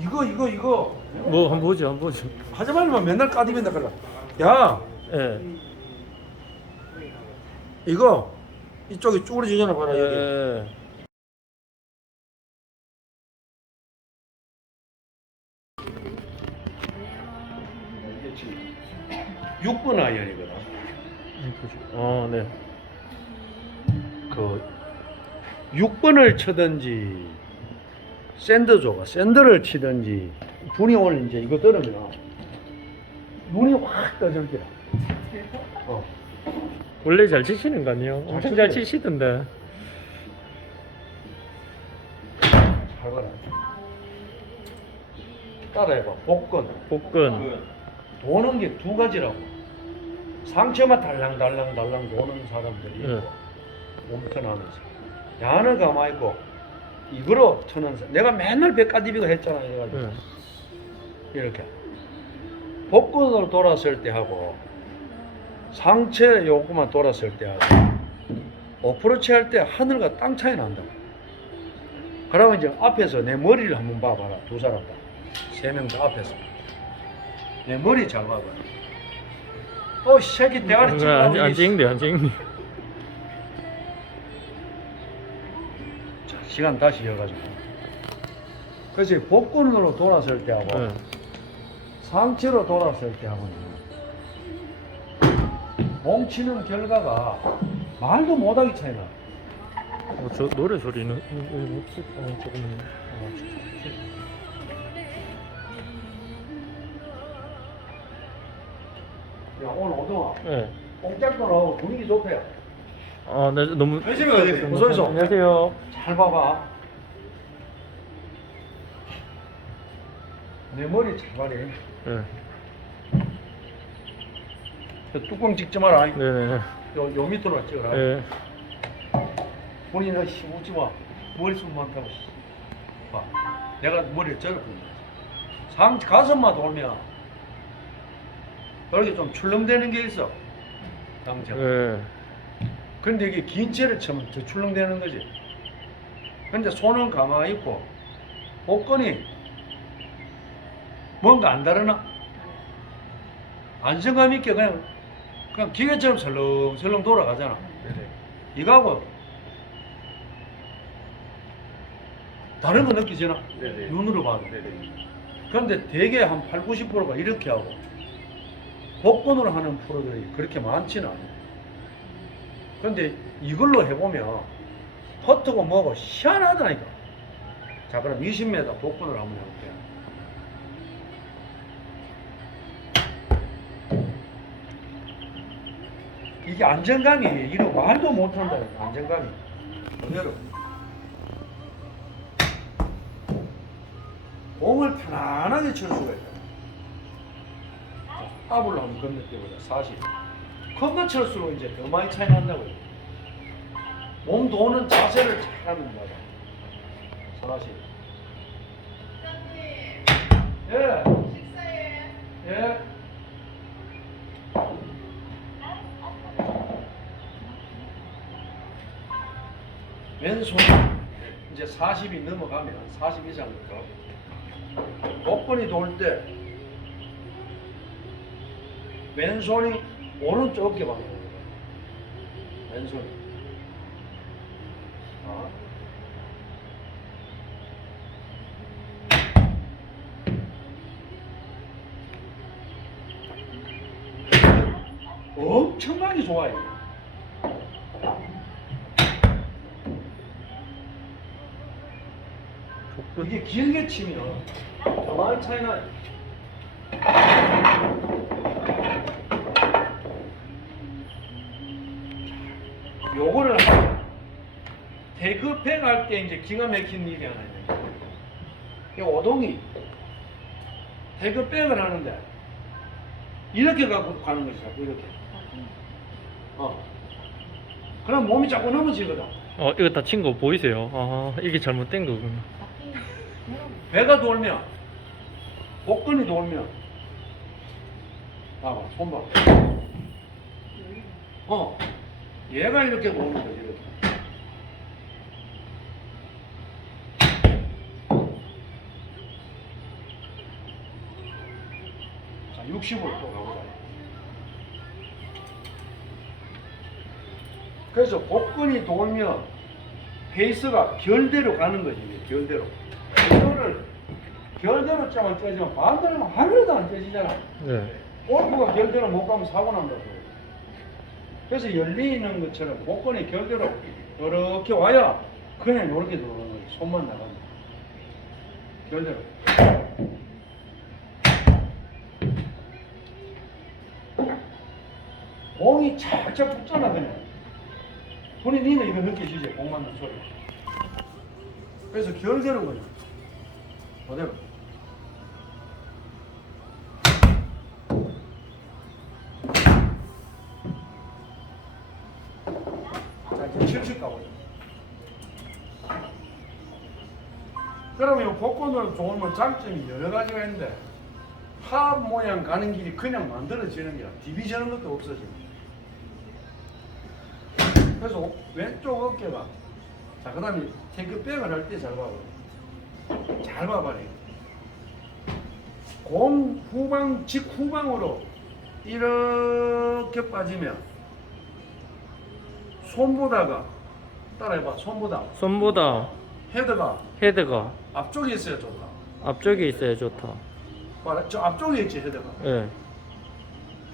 이거 이거 이거 뭐 한번 보죠 한번 보죠 하지 말면 맨날 까디맨다 그래. 야 예. 이거 이쪽이 쭈그러지잖아 봐라 여기. 예. 6번 아이언이거든. 어, 네. 그 6번을 치든지 샌드조가 샌드를 치든지 분이 오늘 이제 이거 들으면 눈이 확 거야. 어. 원래 잘 치시는 거 아니에요? 엄청 잘 치죠. 치시던데. 잘 봐라. 따라해봐. 복근. 복근. 도는 게 두 가지라고. 상체만 달랑달랑달랑 도는 사람들이 예. 있고 몸편하면서 야는 가만히 있고 이거로 쳐는 사람. 내가 맨날 백가디비가 했잖아 이래가지고 예. 이렇게 복근으로 돌았을 때 하고 상체 요거만 돌았을 때 하고 어프로치 할 때 하늘과 땅 차이 난다고 그러면 이제 앞에서 내 머리를 한번 봐봐라 두 사람 다세 명 다 앞에서 내 머리 잘 봐봐 어 새끼 대가리 안, 나오니 안 찍는데 안 찍는데. 시간 다시 이어가지고 그래서 복근으로 돌았을 때 하고 예. 상체로 돌았을 때 하고는 뭉치는 결과가 말도 못하기 차이나. 어, 저 노래 소리는 음, 음, 혹시 어, 조금 야 오늘 오동아 예. 꽁짝도 나오고 분위기 좋대요. 아, 네, 너무 열심히 가야 어서 오소. 안녕하세요. 잘 봐봐. 내 머리 잘 봐래. 예. 저 뚜껑 찍지 마라. 네, 네. 요, 요 밑으로 찍어라. 예. 본인은 씨 웃지 마. 머리숱 많다고. 봐. 내가 머리를 저렇게 상 가슴만 돌면 이렇게 좀 출렁대는 게 있어. 상체. 예. 근데 이게 긴 채를 치면 더 출렁대는 거지. 근데 손은 가만히 있고 복근이 뭔가 안 다르나? 안정감 있게 그냥 그냥 기계처럼 설렁설렁 돌아가잖아. 이거하고 다른 거 느끼지나? 눈으로 봐도. 그런데 대개 한 8, 90%가 이렇게 하고 복근으로 하는 프로들이 그렇게 많지는 않아요. 그런데 이걸로 해보면 퍼트고 뭐고 희한하다니까. 자 그럼 20m 복근으로 한번 해볼게요. 이게 안정감이 이런 말도 못한다 안정감이. 그대로. 공을 편안하게 칠 수가 있다. 더블로 한번 때보다 40 큰거 칠수록 이제 더 많이 차이 난다고요. 몸 도는 자세를 잘 하는 거다. 40 예. 예. 왼손 이제 40이 넘어가면 40 이상부터 복근이 돌 때 왼손이 오른쪽 어깨 가요. 왼손이 자. 엄청나게 좋아요. 이게 길게 치면 더 많이 차이 나 태그팩 할때 이제 기가 막힌 일이 하나 있는데 이 오동이 태그백을 하는데 이렇게 갖고 가는 거지 자꾸 이렇게 어 그럼 몸이 자꾸 넘어지거든 어, 이거 다 친 거 보이세요? 아, 이게 잘못된 거구나. 배가 돌면 복근이 돌면 봐봐 손 봐. 어 얘가 이렇게 도는 거지 이렇게. 60으로 또 가보자. 그래서 복근이 돌면 페이스가 결대로 가는 거지, 결대로. 이거를 결대로 짜면 떼지만 반대로 하루도 안 떼지잖아. 네. 골프가 결대로 못 가면 사고 난다고. 그래서 열리는 것처럼 복근이 결대로 이렇게 와야 그냥 이렇게 들어오는 거지. 손만 나가면. 결대로. 공이 착착 붙잖아 그냥. 본인 니는 이거 느껴지지? 공 맞는 소리. 그래서 결대로 그냥. 그대로. 자, 이제 실실 가보자. 그러면 이 복권으로 좋으면 장점이 여러 가지가 있는데 탑 모양 가는 길이 그냥 만들어지는 게 아니라 디비전은 것도 없어지고 그래서 오- 왼쪽 어깨가 자 그다음에 테이크백을 할 때 잘 봐봐 잘 봐봐 공 후방 직후방으로 이렇게 빠지면 손보다가 따라해봐 손보다. 손보다 헤드가 헤드가 앞쪽에 있어야 좋다. 앞쪽에 있어야 좋다. 봐라 저 앞쪽에 있지 헤드가. 예.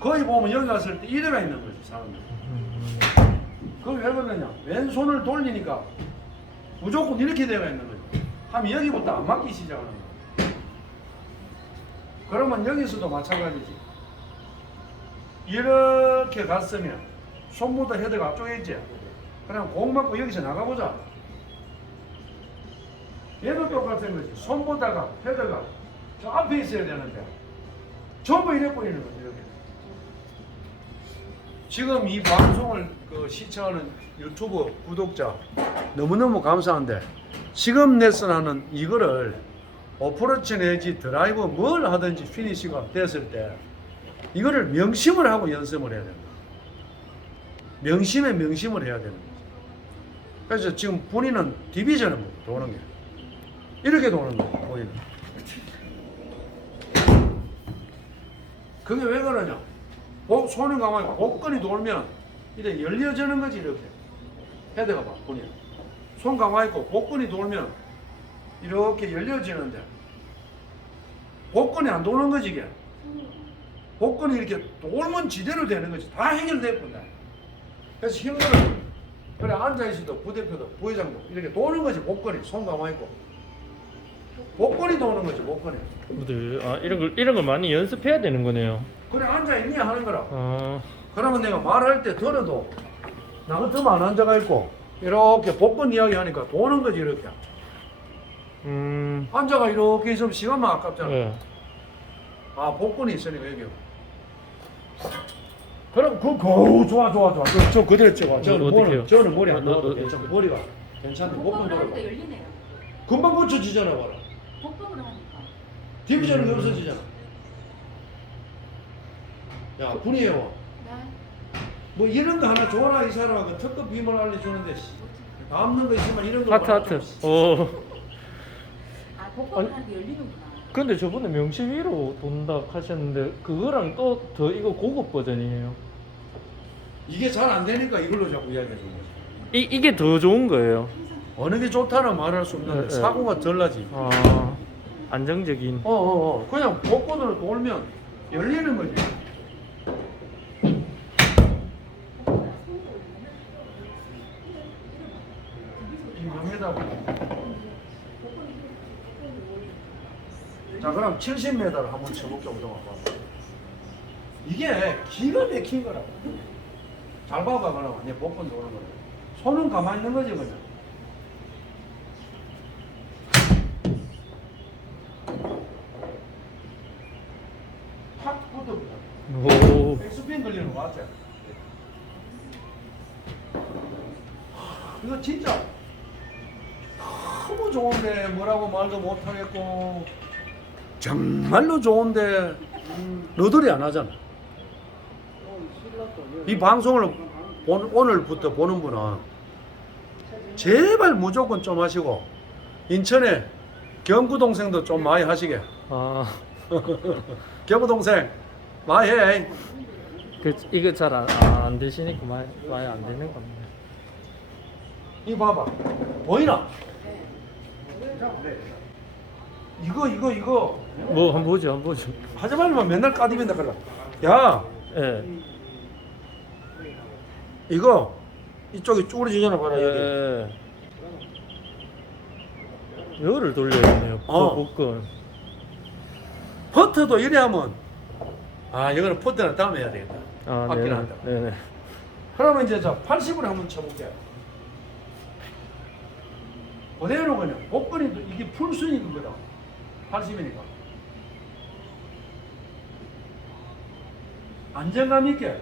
거기 보면 여기 왔을 때 이래가 있는 거지 사람들. 음, 그걸 왜 그러냐? 왼손을 돌리니까 무조건 이렇게 되어 있는 거지 하면 여기부터 안 맞기 시작하는 거야 그러면 여기서도 마찬가지지. 이렇게 갔으면 손보다 헤드가 앞쪽에 있지. 그냥 공 맞고 여기서 나가보자. 얘도 똑같은 거지. 손보다가 헤드가 저 앞에 있어야 되는데 전부 이래 보이는 거지 이렇게 지금 이 방송을 그 시청하는 유튜브 구독자 너무너무 감사한데 지금 레슨하는 이거를 어프로치 내지 드라이브 뭘 하든지 피니시가 됐을 때 이거를 명심을 하고 연습을 해야 된다. 명심에 명심을 해야 되는 거죠. 그래서 지금 본인은 디비전을 도는 게 이렇게 도는 거예요. 본인은. 그게 왜 그러냐? 복, 손을 가만히 복근이 돌면 이래 열려지는 거지 이렇게. 헤드가 봐 본인 손 가만히 있고 복근이 돌면 이렇게 열려지는데 복근이 안 도는 거지 이게. 복근이 이렇게 돌면 지대로 되는 거지. 다 해결됐군요 그래서 힘들어 그래 앉아있어도 부대표도 부회장도 이렇게 도는 거지 복근이. 손 가만히 있고. 복근이 도는 거지 복근이. 네. 아 이런 걸 이런 걸 많이 연습해야 되는 거네요. 그래 앉아있니 하는 거라 아, 그러면 내가 말할 때 들어도 나 같으면 안 앉아가 있고 이렇게 복근 이야기 하니까 도는 거지 이렇게 음, 앉아가 이렇게 있으면 시간만 아깝잖아 예. 아 복근이 있으니까 여기 그럼 그 거우 좋아 좋아 좋아 저, 저 그대로 찍어 저는 머리? 저는 머리 안 어, 나와도 어, 어, 괜찮아 어. 머리가 복근을 돌아가 하니까 열리네요. 금방 고쳐지잖아 봐라 복근을 하니까. 디비전이 음. 없어지잖아 야 분이에요 네. 뭐 이런 거 하나 줘라 이 사람하고 특급 비밀 알려주는데 씨. 남는 거 있으면 이런 거 하트 하트. 좀 오. 아 복근을 하니까 열리는구나. 근데 저번에 명시 위로 돈다 하셨는데 그거랑 또 더 이거 고급 버전이에요. 이게 잘 안 되니까 이걸로 자꾸 이야기해 주는 거지. 이 이게 더 좋은 거예요. 어느 게 좋다는 말할 수 없는데 네, 네. 사고가 덜 나지. 아, 안정적인. 어, 어, 어. 그냥 복권으로 돌면 열리는 거지. 몇 미터? 자, 그럼 70m를 한번 쳐볼게, 오동아. 봐. 이게 기가 막힌 거라고. 잘 봐봐, 그러면. 내 복권 도는 거. 손은 가만히 있는 거지, 그냥. 탁 붙어. 오. 백스핀 걸리는 거 맞지? 이거 진짜 너무 좋은데 뭐라고 말도 못하겠고 정말로 좋은데 너들이 안 하잖아. 이 방송을 본- 오늘부터 보는 분은 제발 무조건 좀 하시고 인천에 경구 동생도 좀 많이 하시게. 아, 경구 동생 마해. 그 이거 잘안 안 되시니까 많이 많이 안 되는 겁니다. 이거 봐봐. 보이나? 이거 이거 이거 뭐 한번 보죠, 한번 보죠. 하지 말면 맨날 까디맨다 그래. 야 예. 이거 이쪽이 쭈그러지잖아 봐라 여기. 예. 열을 돌려야 되네요. 어. 복근. 퍼트도 이래 하면 아 이거는 퍼트는 다음에 해야 되겠다. 아, 맞긴 네네. 한다. 네네. 그러면 이제 저 80으로 한번 쳐볼게요. 그대로 그냥 복근이 이게 거다. 80이니까. 안정감 있게.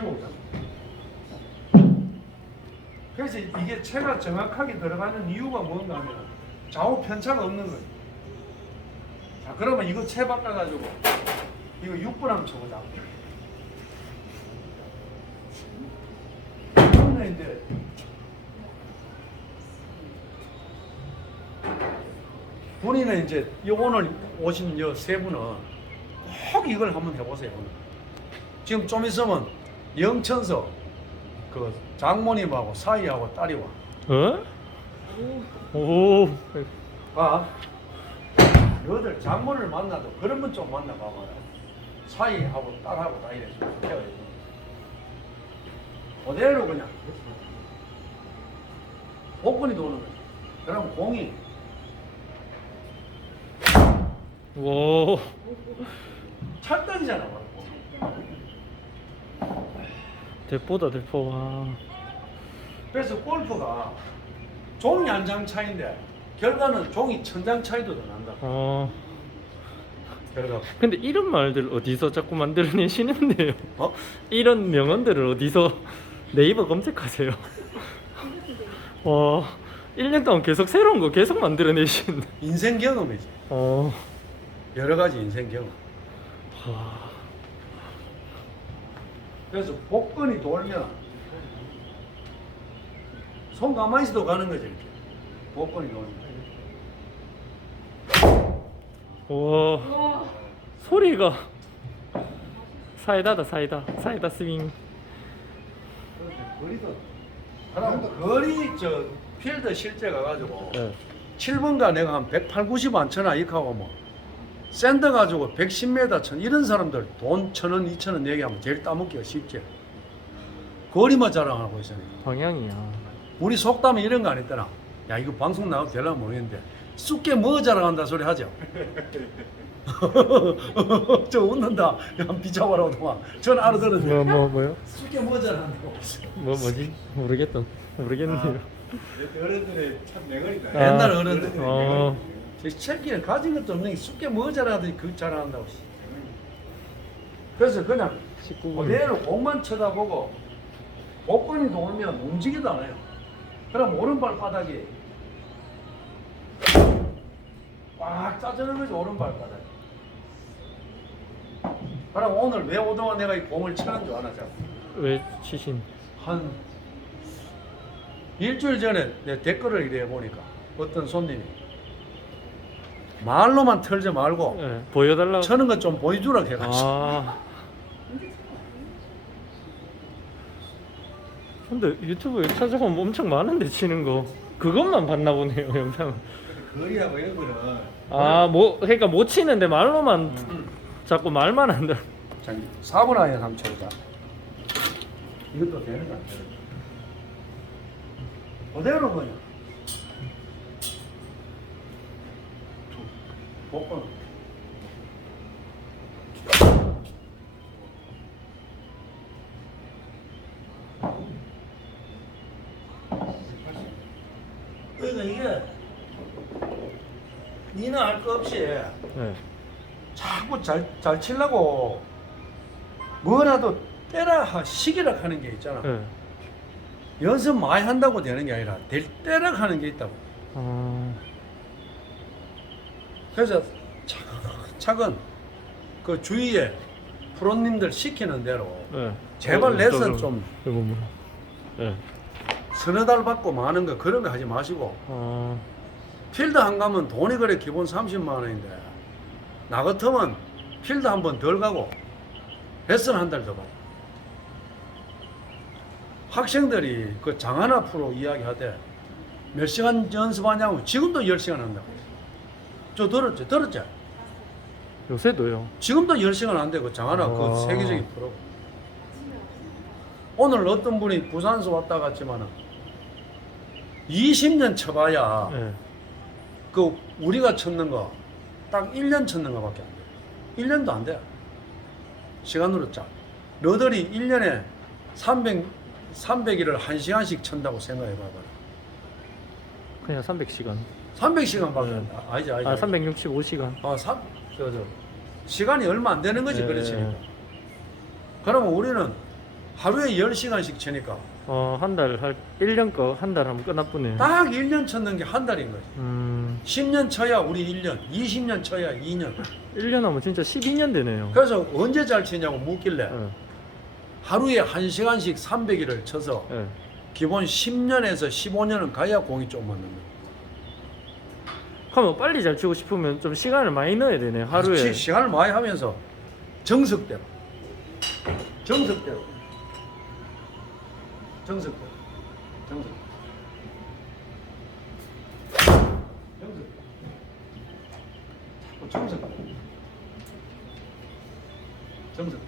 오자. 그래서 이게 채가 정확하게 들어가는 이유가 뭔가 하면 좌우 편차가 없는 거예요. 자, 그러면 이거 채 바꿔가지고 이거 6분 한번 쳐보자. 이제 본인은 이제 이 오늘 오신 이세 분은 꼭 이걸 한번 해보세요. 오늘. 지금 좀 있으면 영천서 그 장모님하고 사이하고 딸이 와. 어? 오. 봐. 너희들 장모를 만나도 그런 분 좀 만나봐봐라. 사이하고 딸하고 다 이래 좀 태워야 돼. 그대로 그냥. 복근이 도는 거지. 그럼 공이 와. 찰떡이잖아. 바로. 대포다 대포. 와. 그래서 골프가 종이 한 장 차인데 결과는 종이 천장 차이도 더 난다. 어. 결과. 근데 이런 말들 어디서 자꾸 만들어내시는데요? 어? 이런 명언들을 어디서 네이버 검색하세요? 와, 1년 동안 계속 새로운 거 계속 만들어내시는데. 인생 경험이지. 어. 여러 가지 인생 경험. 와. 그래서 복근이 돌면 손 가만히 있어도 가는 거지 이렇게. 복근이 돌면. 와. 소리가 사이다다 사이다 사이다 스윙 거리도. 그럼 거리 저 필드 실제 가가지고 네. 7번가 내가 한 108, 90안 쳐나 이하고 뭐 샌드 가지고 110m 천 이런 사람들 돈 천 원, 이천 원 얘기하면 제일 따먹기가 쉽지. 거리만 자랑하고 있으니 방향이야 우리 속담에 이런 거 안 했더라. 야 이거 방송 나가도 될라 모르겠는데 쑥게 뭐 자랑한다 소리 하죠. 저 웃는다. 야 비자와라 도만. 전 알아들었네. 뭐 뭐 뭐요? 뭐 자랑한다고. 뭐 뭐지? 모르겠다 모르겠네요 어른들의 참 맹언이다. 아. 옛날 어른들. 어. 저 새끼는 가진 것도 없는 게뭐 자랑하더니 그 자랑한다고. 씨. 그래서 그냥 19분 그대로 공만 쳐다보고 복근이 돌면 움직이도 않아요. 그럼 오른발 바닥이 꽉 짜주는 거지 오른발 바닥. 그럼 오늘 왜 오동안 내가 이 공을 치는 줄 아나 자꾸. 왜 치신? 한 일주일 전에 내 댓글을 이래 보니까 어떤 손님이 말로만 털지 말고 네, 보여달라고 쳐는 것 좀 보여주라 해가지고 아. 근데 유튜브에 찾아보면 엄청 많은데 치는 거 그것만 봤나 보네요 영상. 거리하고 이런 거는 아 뭐 그러니까 못 치는데 말로만 자꾸 말만 한다. 자, 4분 안에 한번 쳐보자. 이것도 되는 거야. 그대로 그냥. 복근. 그러니까 이게 니는 할거 없이 네. 자꾸 잘, 잘 치려고 뭐라도 때라 하- 시기라 하는 게 있잖아. 네. 연습 많이 한다고 되는 게 아니라 될 때라 하는 게 있다고. 아, 그래서 차근 그 주위에 프로님들 시키는 대로 네. 제발 어, 레슨 저거, 좀? 네. 서너 달 받고 마는 거 그런 거 하지 마시고 어, 필드 한 가면 돈이 그래 기본 30만 원인데 나 같으면 필드 한 번 덜 가고 레슨 한 달더 받아. 학생들이 그 장하나 앞으로 이야기하되 몇 시간 연습하냐고 지금도 10시간 한다고. 저 들었죠? 들었죠? 요새도요. 지금도 10시간 안 되고 장하나 그 와. 세계적인 프로. 오늘 어떤 분이 부산에서 왔다 갔지만은 20년 쳐봐야 예. 그 우리가 쳤는 거 딱 1년 쳤는 거밖에 안 돼. 1년도 안 돼. 시간으로 짜. 너들이 1년에 300 300일을 1시간씩 친다고 생각해 봐봐. 그냥 300시간. 300시간밖에 네. 안 돼. 아니지, 아니지. 아, 365시간. 아, 3, 저, 저, 시간이 얼마 안 되는 거지, 네. 그렇지. 그러면 우리는 하루에 10시간씩 치니까 어, 한 달 할 1년 거 한 달 하면 끝나쁘네. 딱 1년 쳤는 게 한 달인 거지. 음, 10년 쳐야 우리 1년, 20년 쳐야 2년. 1년 하면 진짜 12년 되네요. 그래서 언제 잘 치냐고 묻길래 예. 하루에 1시간씩 300일을 쳐서 예. 기본 10년에서 15년은 가야 공이 좀 맞는 거야. 그러면 빨리 잘 치고 싶으면 좀 시간을 많이 넣어야 되네. 하루에. 그렇지, 시간을 많이 하면서 정석대로. 정석대로. 정석대로. 정석. 정석. 자꾸 정석. 정석.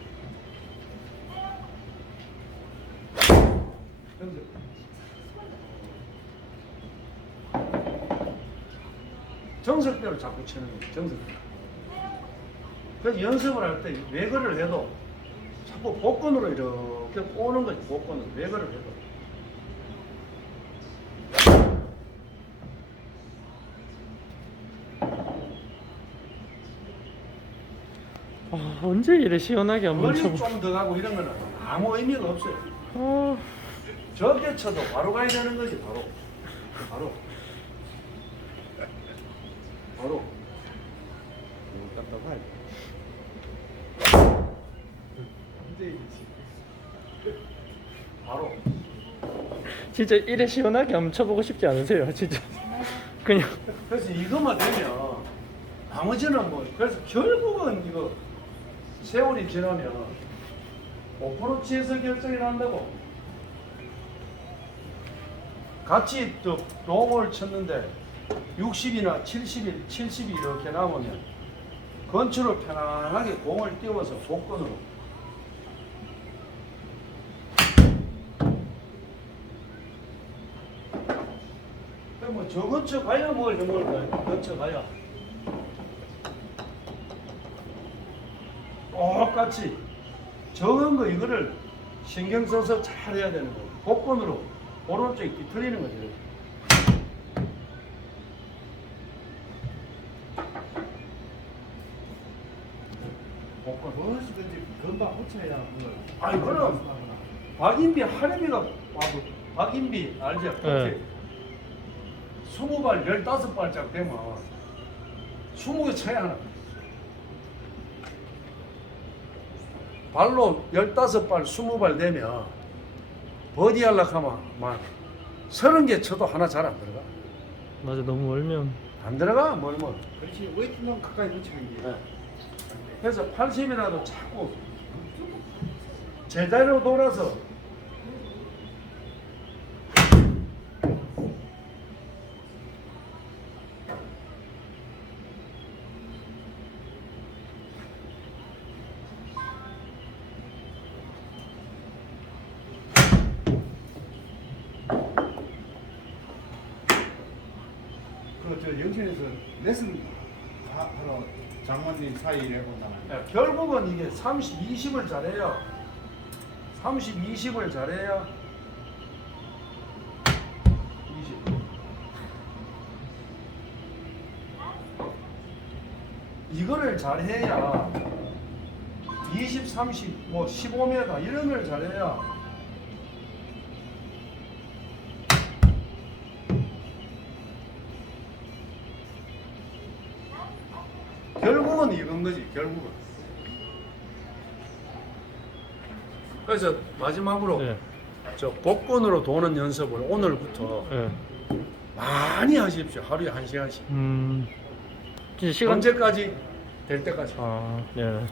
정석. 정석대로 자꾸 치는 거예요. 정석대로. 그래서 연습을 할 때 외거를 해도 자꾸 복근으로 이렇게 꼬는 거지 복근으로 외거를 해도 아, 언제 이래 시원하게 한번 머리 쳐보. 좀 더 가고 이런 거는 아무 의미가 없어요 아, 적게 쳐도 바로 가야 되는 거지 바로 바로 바로 답답하지. 근데 바로 진짜 이래 시원하게 한번 쳐보고 싶지 않으세요? 진짜. 그냥. 그래서 이것만 되면 나머지는 뭐 그래서 결국은 이거 세월이 지나면 5%치에서 결정이 난다고. 같이 또 동을 쳤는데 60이나 70이 70이 이렇게 남으면 건초로 편안하게 공을 띄워서 복근으로. 뭐저 근처 가야 뭘 해먹을 거야 근처 가야 똑같이 적은 거 이거를 신경 써서 잘 해야 되는 거 복근으로 오른쪽에 뒤틀리는 이렇게. 복근 무엇이든지 금방 고쳐야 뭘. 아니, 그럼. 박인비 하림이가 와도 박인비 알죠? 네. 스무 발 열다섯 발짝 되면 스무 개 쳐야 하나. 발로 열다섯 발 스무 발 되면 버디 하려고 하면 막 서른 개 쳐도 하나 잘 안 들어가. 맞아, 너무 멀면. 안 들어가 멀면. 그렇지 웨이트만 가까이 붙이는 게. 네. 그래서 80이라도 자꾸 제자리로 돌아서 그저 영천에서 레슨 하- 하러 장모님 사이 해본다는. 예, 결국은 이게 30, 20을 잘해요. 30, 20을 잘해야 20. 이거를 잘해야 20, 30, 뭐 15m 이런 걸 잘해야 결국은 이건 거지 결국은 그래서 마지막으로 네. 저 복근으로 도는 연습을 오늘부터 예. 많이 하십시오. 하루에 한 시간씩. 음. 시간 언제까지 될 때까지. 아, 예.